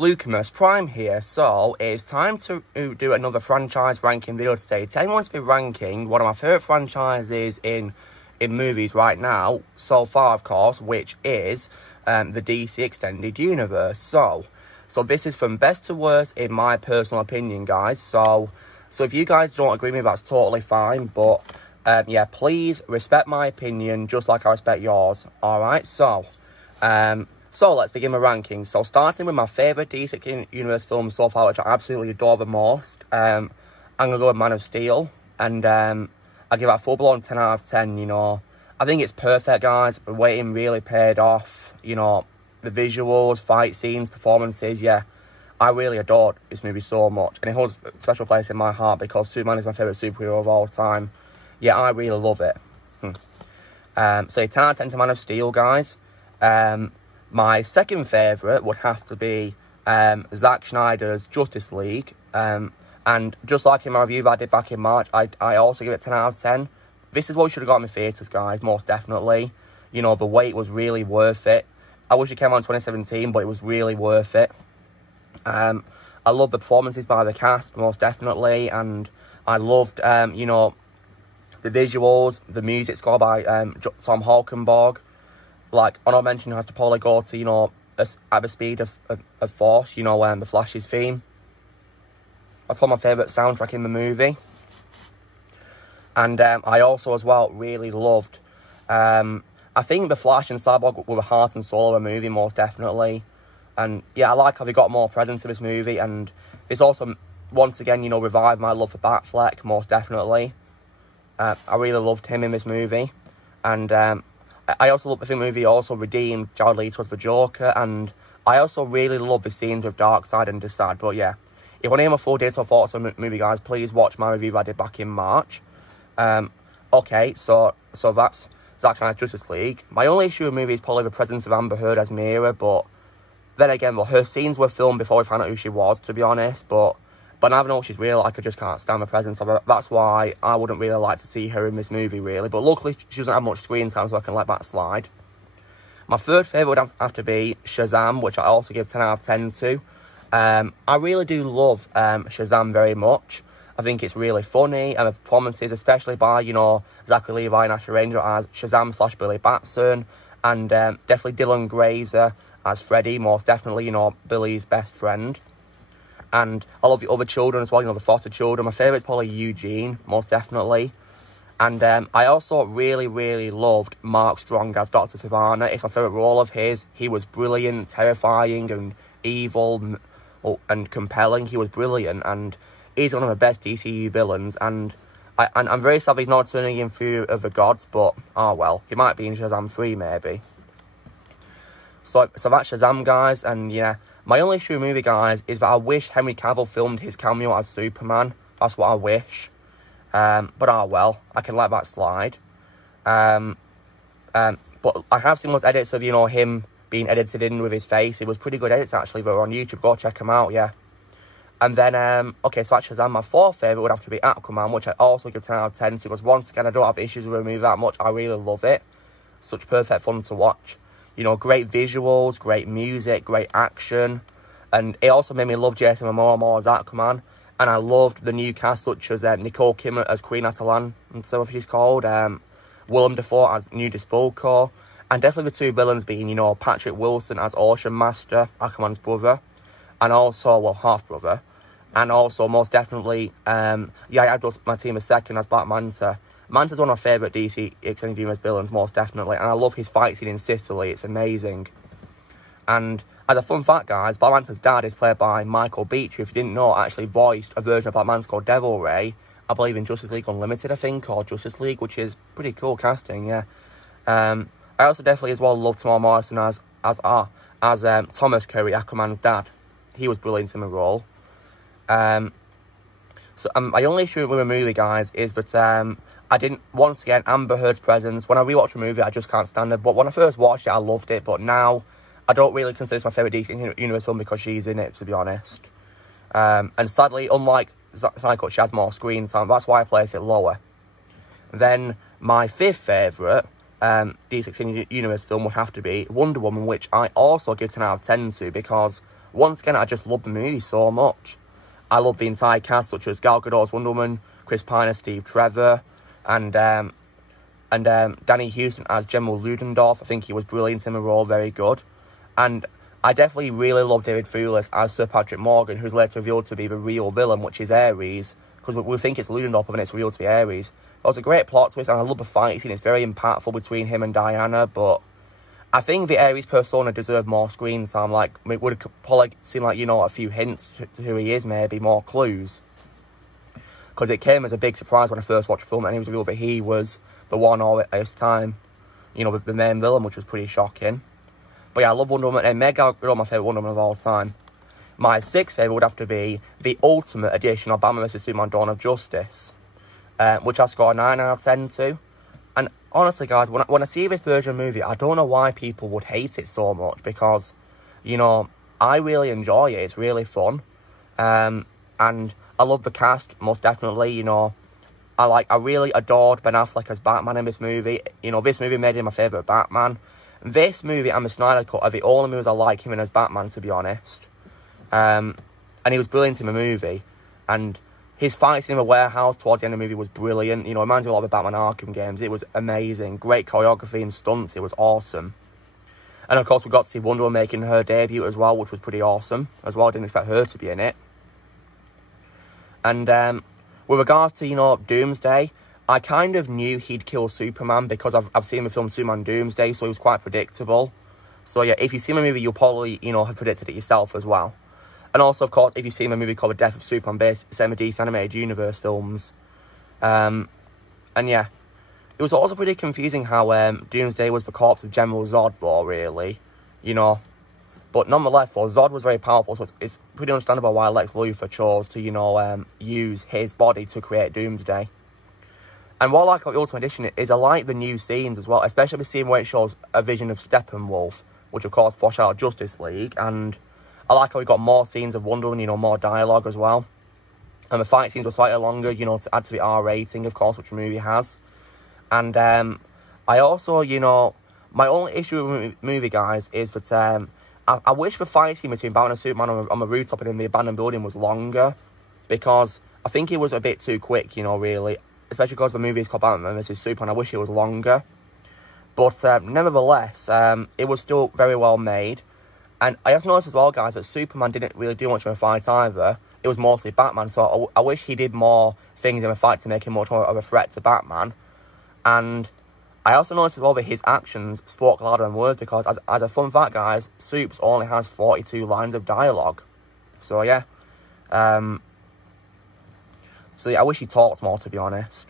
Lucamus Prime here. So it's time to do another franchise ranking video today. Today I'm going to be ranking one of my favourite franchises in movies right now, so far of course, which is the DC Extended Universe. So this is from best to worst in my personal opinion, guys. So if you guys don't agree with me, that's totally fine. But yeah, please respect my opinion just like I respect yours. Alright, so let's begin my rankings. So starting with my favourite DC Universe film so far, which I absolutely adore the most, I'm going to go with Man of Steel. And I give that a full-blown 10 out of 10, you know. I think it's perfect, guys. The waiting really paid off, you know. The visuals, fight scenes, performances, yeah. I really adored this movie so much. And it holds a special place in my heart because Superman is my favourite superhero of all time. Yeah, I really love it. So 10 out of 10 to Man of Steel, guys. My second favourite would have to be Zack Snyder's Justice League. And just like in my review that I did back in March, I also give it 10 out of 10. This is what we should have got in the theatres, guys, most definitely. You know, the wait was really worth it. I wish it came out in 2017, but it was really worth it. I love the performances by the cast, most definitely. And I loved, you know, the visuals, the music score by Tom Hockenborg. Like, honourable mention has to probably go to, you know, At the Speed of Force, you know, the Flash's theme. That's probably my favourite soundtrack in the movie. And I also, as well, really loved... I think The Flash and Cyborg were the heart and soul of the movie, most definitely. And, yeah, I like how they got more presence in this movie. And it's also, once again, you know, revived my love for Batfleck, most definitely. I really loved him in this movie. And I also love the movie also redeemed Jared Leto as the Joker. And I also really love the scenes with Darkseid and Desaad. But, yeah. If you want to hear my full detailed thoughts on the movie, guys, please watch my review that I did back in March. Okay, so that's Zack Snyder's Justice League. My only issue with the movie is probably the presence of Amber Heard as Mira, but then again, well, her scenes were filmed before we found out who she was, to be honest, but now I know she's real, I just can't stand the presence of her. That's why I wouldn't really like to see her in this movie, really, but luckily she doesn't have much screen time, so I can let that slide. My third favourite would have to be Shazam, which I also give 10 out of 10 to. I really do love Shazam very much. I think it's really funny, and the performances, especially by, you know, Zachary Levi and Asher Angel as Shazam / Billy Batson, and definitely Dylan Grazer as Freddy, most definitely, you know, Billy's best friend. And I love the other children as well, you know, the foster children. My favourite is probably Eugene, most definitely. And I also really, really loved Mark Strong as Dr. Savannah. It's my favourite role of his. He was brilliant, terrifying, and evil, and compelling. He was brilliant, and he's one of the best DCEU villains, and I'm very sad he's not turning in Fury of the Gods, but, oh well, he might be in Shazam 3, maybe. So that's Shazam, guys, and yeah, my only issue with the movie, guys, is that I wish Henry Cavill filmed his cameo as Superman. That's what I wish. But, oh well, I can let that slide. But I have seen those edits of, you know, him being edited in with his face. It was pretty good edits, actually. They were on YouTube. Go check them out, yeah. And then, okay, so that's Shazam. My fourth favourite would have to be Aquaman, which I also give 10 out of 10 to, because once again, I don't have issues with the movie that much. I really love it. Such perfect fun to watch. You know, great visuals, great music, great action. And it also made me love Jason Momoa more as Aquaman. And I loved the new cast, such as Nicole Kidman as Queen Atalan, and so if she's called. Willem Dafoe as Nudist Volko. And definitely the two villains being, you know, Patrick Wilson as Ocean Master, Aquaman's brother. And also, well, half-brother. And also, most definitely, yeah, I had my team as second as Black Manta. Manta's one of my favourite DC Extended Universe villains, most definitely. And I love his fight scene in Sicily. It's amazing. And as a fun fact, guys, Black Manta's dad is played by Michael Beach, who, if you didn't know, actually voiced a version of Black Manta called Devil Ray, I believe in Justice League Unlimited, I think, or Justice League, which is pretty cool casting, yeah. I also definitely as well love Tamar Morrison as Thomas Curry, Aquaman's dad. He was brilliant in the role. My only issue with the movie, guys, is that I didn't, once again, Amber Heard's presence. When I rewatch the movie, I just can't stand it. But when I first watched it, I loved it. But now, I don't really consider it my favourite DC Universe film because she's in it, to be honest. And sadly, unlike Psycho, she has more screen time. That's why I place it lower. Then, my fifth favourite DC Universe film would have to be Wonder Woman, which I also give 10 out of 10 to, because once again, I just love the movie so much. I love the entire cast, such as Gal Gadot's Wonder Woman, Chris Pine as Steve Trevor, and Danny Houston as General Ludendorff. I think he was brilliant in the role, very good. And I definitely really love David Thewlis as Sir Patrick Morgan, who's later revealed to be the real villain, which is Ares, because we think it's Ludendorff, but it's revealed to be Ares. It was a great plot twist, and I love the fight scene. It's very impactful between him and Diana, but I think the Ares persona deserved more screen time. Like, it would have probably seemed like, you know, a few hints to who he is, maybe more clues. Because it came as a big surprise when I first watched the film, and it was revealed that he was the one all at this time, you know, the main villain, which was pretty shocking. But yeah, I love Wonder Woman, and Meg Gal Gadot, my favourite Wonder Woman of all time. My sixth favourite would have to be the Ultimate Edition of Batman vs Superman: Dawn of Justice, which I score a 9 out of 10 to. And honestly, guys, when I see this version of the movie, I don't know why people would hate it so much, because, you know, I really enjoy it. It's really fun. And I love the cast, most definitely. You know, I really adored Ben Affleck as Batman in this movie. You know, this movie made him my favourite Batman. This movie and the Snyder Cut are the only movies I like him in as Batman, to be honest. And he was brilliant in the movie. And his fight scene in the warehouse towards the end of the movie was brilliant. You know, it reminds me a lot of the Batman Arkham games. It was amazing. Great choreography and stunts. It was awesome. And of course, we got to see Wonder Woman making her debut as well, which was pretty awesome as well. I didn't expect her to be in it. And with regards to, you know, Doomsday, I kind of knew he'd kill Superman because I've seen the film Superman Doomsday, so it was quite predictable. So yeah, if you've seen the movie, you'll probably, you know, have predicted it yourself as well. And also, of course, if you've seen a movie called The Death of Superman, based on the DC Animated Universe films. And yeah, it was also pretty confusing how Doomsday was the corpse of General Zod, though, really. You know, but nonetheless, well, Zod was very powerful, so it's pretty understandable why Lex Luthor chose to, you know, use his body to create Doomsday. And what I like about the Ultimate Edition is I like the new scenes as well, especially the scene where it shows a vision of Steppenwolf, which of course foreshadowed Justice League, and I like how we got more scenes of Wonder Woman, you know, more dialogue as well. And the fight scenes were slightly longer, you know, to add to the R rating, of course, which the movie has. And I also, you know, my only issue with the movie, guys, is that I wish the fight scene between Batman and Superman on the rooftop and in the abandoned building was longer, because I think it was a bit too quick, you know, really. Especially because the movie is called Batman vs Superman. I wish it was longer. But nevertheless, it was still very well made. And I also noticed as well, guys, that Superman didn't really do much of a fight either. It was mostly Batman. So I wish he did more things in the fight to make him much more of a threat to Batman. And I also noticed as well that his actions spoke louder than words, because as a fun fact, guys, Supes only has 42 lines of dialogue. So yeah. So yeah, I wish he talked more, to be honest.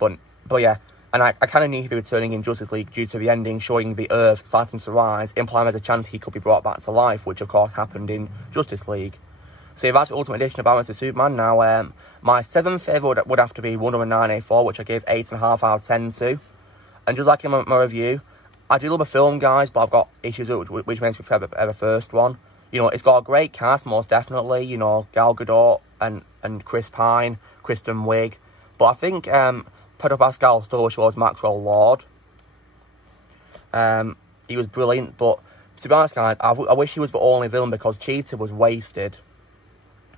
But yeah, and I kind of knew he'd be returning in Justice League due to the ending showing the Earth starting to rise, implying there's a chance he could be brought back to life, which of course happened in Justice League. So yeah, that's the Ultimate Edition of Batman vs Superman. Now, my seventh favourite would have to be Wonder Woman 984, which I gave 8.5 out of 10 to. And just like in my review, I do love the film, guys, but I've got issues with it, which makes me prefer the first one. You know, it's got a great cast, most definitely. You know, Gal Gadot and Chris Pine, Kristen Wiig. But I think Pedro Pascal still shows Maxwell Lord. He was brilliant, but to be honest, guys, I wish he was the only villain, because Cheetah was wasted.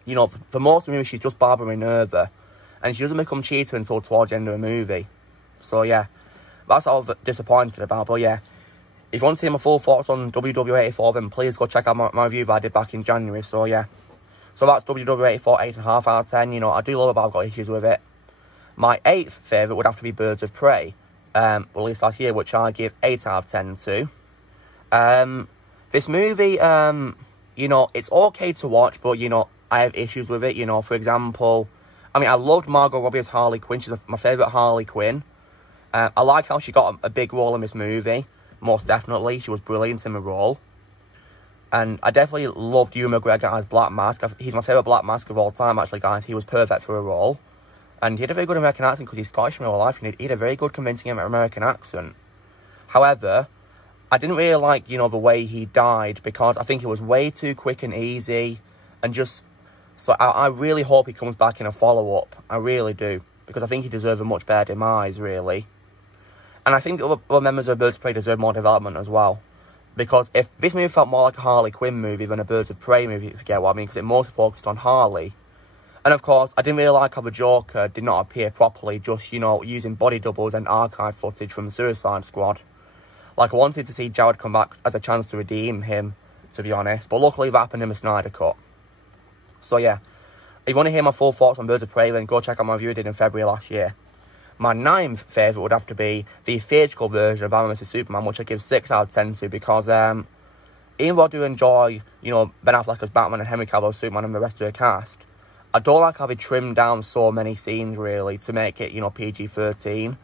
You know, for most of the movie, she's just Barbara Minerva, and she doesn't become Cheetah until towards the end of the movie. So yeah, that's all I'm disappointed about. But yeah, if you want to hear my full thoughts on WW84, then please go check out my review that I did back in January. So yeah, so that's WW84, 8.5 out of 10. You know, I do love it, but I've got issues with it. My eighth favourite would have to be Birds of Prey, released last year, which I give 8 out of 10 to. This movie, you know, it's okay to watch, but, you know, I have issues with it. You know, for example, I mean, I loved Margot Robbie as Harley Quinn. She's my favourite Harley Quinn. I like how she got a big role in this movie, most definitely. She was brilliant in the role. And I definitely loved Ewan McGregor as Black Mask. He's my favourite Black Mask of all time, actually, guys. He was perfect for a role. And he had a very good American accent, because he's Scottish in real life, and he had a very good convincing American accent. However, I didn't really like, you know, the way he died, because I think it was way too quick and easy, and just, so I really hope he comes back in a follow-up. I really do, because I think he deserves a much better demise, really. And I think the other members of Birds of Prey deserve more development as well. Because if this movie felt more like a Harley Quinn movie than a Birds of Prey movie, if you get what I mean, because it mostly focused on Harley. And of course, I didn't really like how the Joker did not appear properly, just, you know, using body doubles and archive footage from the Suicide Squad. Like, I wanted to see Jared come back as a chance to redeem him, to be honest. But luckily, that happened in the Snyder Cut. So yeah, if you want to hear my full thoughts on Birds of Prey, then go check out my review I did in February last year. My 9th favourite would have to be the theatrical version of Batman vs Superman, which I give 6 out of 10 to, because even though I do enjoy, you know, Ben Affleck as Batman and Henry Cavill as Superman and the rest of the cast, I don't like how they trimmed down so many scenes, really, to make it, you know, PG-13.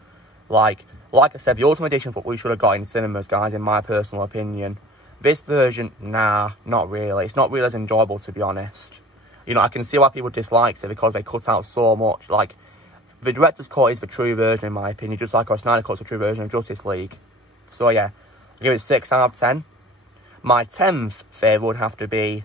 Like I said, the Ultimate Edition is what we should have got in cinemas, guys, in my personal opinion. This version, nah, not really. It's not really as enjoyable, to be honest. You know, I can see why people dislike it, because they cut out so much. Like, the director's cut is the true version, in my opinion, just like our Snyder Cut's the true version of Justice League. So, yeah, I give it 6 out of 10. My 10th favourite would have to be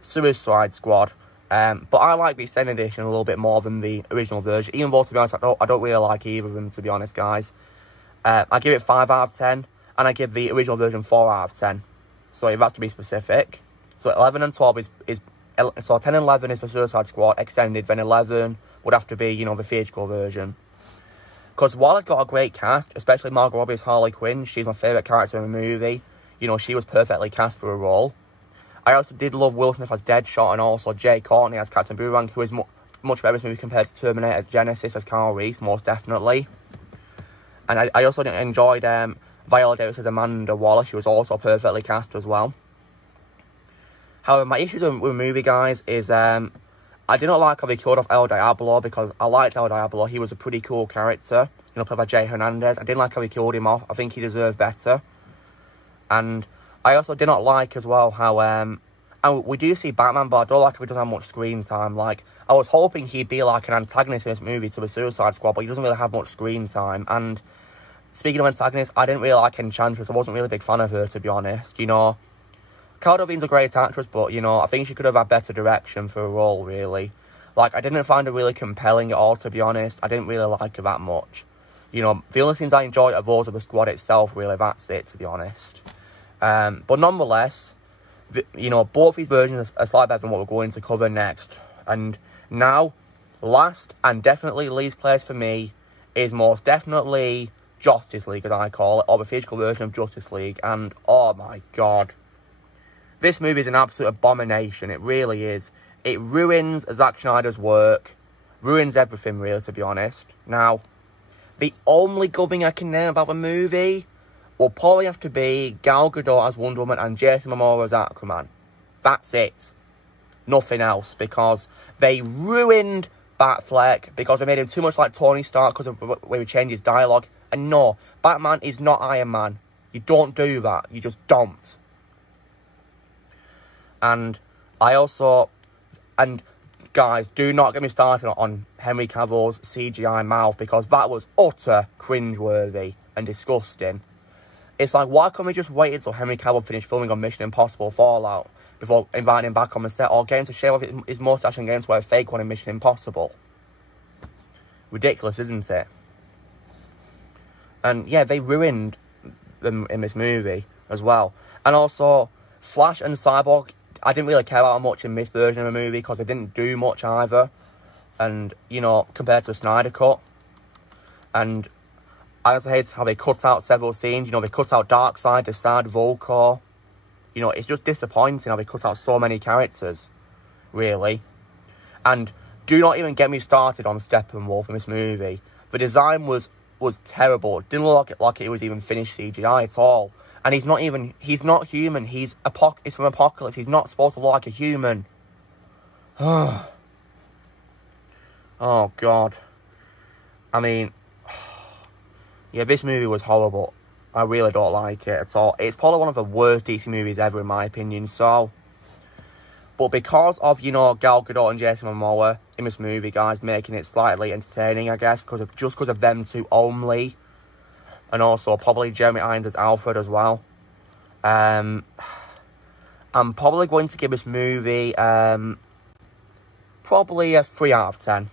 Suicide Squad. But I like the extended edition a little bit more than the original version. Even though, to be honest, I don't really like either of them, to be honest, guys. I give it 5 out of 10. And I give the original version 4 out of 10. So, if that's to be specific. So, 11 and 12 so 10 and 11 is for Suicide Squad extended, then 11 would have to be, you know, the theatrical version. Because while it's got a great cast, especially Margot Robbie as Harley Quinn, she's my favourite character in the movie. You know, she was perfectly cast for a role. I also did love Will Smith as Deadshot, and also Jay Courtney as Captain Boomerang, who is much better in this movie compared to Terminator Genesis as Kyle Reese, most definitely. And I also enjoyed Viola Davis as Amanda Waller. She was also perfectly cast as well. However, my issues with the movie, guys, is I did not like how they killed off El Diablo, because I liked El Diablo. He was a pretty cool character, you know, played by Jay Hernandez. I didn't like how they killed him off. I think he deserved better. And I also did not like as well how, and we do see Batman, but I don't like how he doesn't have much screen time. Like, I was hoping he'd be like an antagonist in this movie to the Suicide Squad, but he doesn't really have much screen time. And speaking of antagonists, I didn't really like Enchantress. I wasn't really a big fan of her, to be honest, you know. Cara Delevingne's a great actress, but, you know, I think she could have had better direction for a role, really. Like, I didn't find her really compelling at all, to be honest. I didn't really like her that much. You know, the only scenes I enjoyed are those of the squad itself, really. That's it, to be honest. But nonetheless, you know, both these versions are slightly better than what we're going to cover next. And now, last and definitely least place for me is most definitely Justice League, as I call it, or the theatrical version of Justice League. And, oh my god. This movie is an absolute abomination. It really is. It ruins Zack Snyder's work. Ruins everything, really, to be honest. Now, the only good thing I can name about the movie will probably have to be Gal Gadot as Wonder Woman and Jason Momoa as Aquaman. That's it. Nothing else, because they ruined Batfleck, because they made him too much like Tony Stark because of the way we changed his dialogue. And no, Batman is not Iron Man. You don't do that. You just don't. And I also, and guys, do not get me started on Henry Cavill's CGI mouth, because that was utter cringeworthy and disgusting. It's like, why can't we just wait until Henry Cavill finished filming on Mission Impossible Fallout before inviting him back on the set, or getting to shave off his mustache and getting to wear a fake one in Mission Impossible? Ridiculous, isn't it? And yeah, they ruined them in this movie as well. And also, Flash and Cyborg, I didn't really care about much in this version of the movie, because they didn't do much either. And, you know, compared to the Snyder Cut. And I also hate how they cut out several scenes. You know, they cut out Darkseid, Desaad, Volkor. You know, it's just disappointing how they cut out so many characters, really. And do not even get me started on Steppenwolf in this movie. The design was terrible. It didn't look like it was even finished CGI at all. And he's not human. He's from Apocalypse. He's not supposed to look like a human. Oh, God. I mean, yeah, this movie was horrible. I really don't like it at all. It's probably one of the worst DC movies ever, in my opinion, so. But because of, you know, Gal Gadot and Jason Momoa in this movie, guys, making it slightly entertaining, I guess, just because of them two only. And also probably Jeremy Irons as Alfred as well. I'm probably going to give this movie probably a 3 out of 10.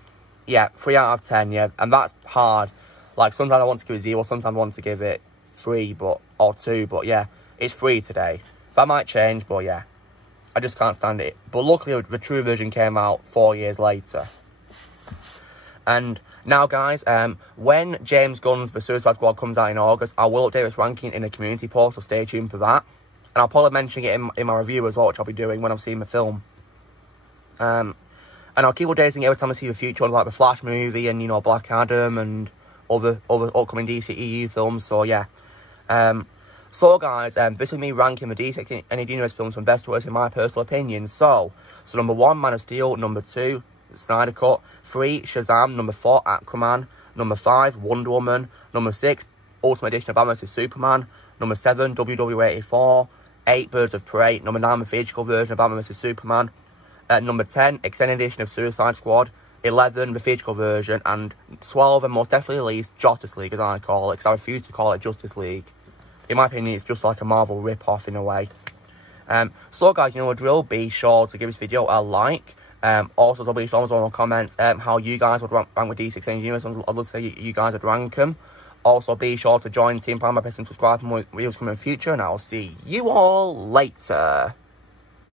Yeah, 3 out of 10, yeah. And that's hard. Like, sometimes I want to give it 0, sometimes I want to give it 3, or 2, but yeah. It's free today. That might change, but yeah. I just can't stand it. But luckily, the true version came out 4 years later. And now, guys, when James Gunn's The Suicide Squad comes out in August, I will update this ranking in a community post, so stay tuned for that. And I'll probably mention it in my review as well, which I'll be doing when I'm seeing the film. And I'll keep updating every time I see the future ones, like the Flash movie and, you know, Black Adam and other upcoming DCEU films. So, yeah. So, guys, this is me ranking the DC and Universe films from best to worst in my personal opinion. So number 1, Man of Steel. Number 2, Snyder Cut. 3, Shazam. Number 4, Aquaman. Number 5, Wonder Woman. Number 6, Ultimate Edition of Batman vs Superman. Number 7, WW84. 8, Birds of Prey. Number 9, the theatrical version of Batman vs Superman. Number 10, Extended Edition of Suicide Squad. 11, the theatrical version. And 12, and most definitely least, Justice League, as I call it, because I refuse to call it Justice League. In my opinion, it's just like a Marvel rip-off in a way. So, guys, you know the drill. Be sure to give this video a like. Also, there'll be some more comments how you guys would rank with DC Extended Universe. I'd love to say you guys would rank them. Also, be sure to join Team Prime by pressing subscribe for more videos coming in the future. And I'll see you all later.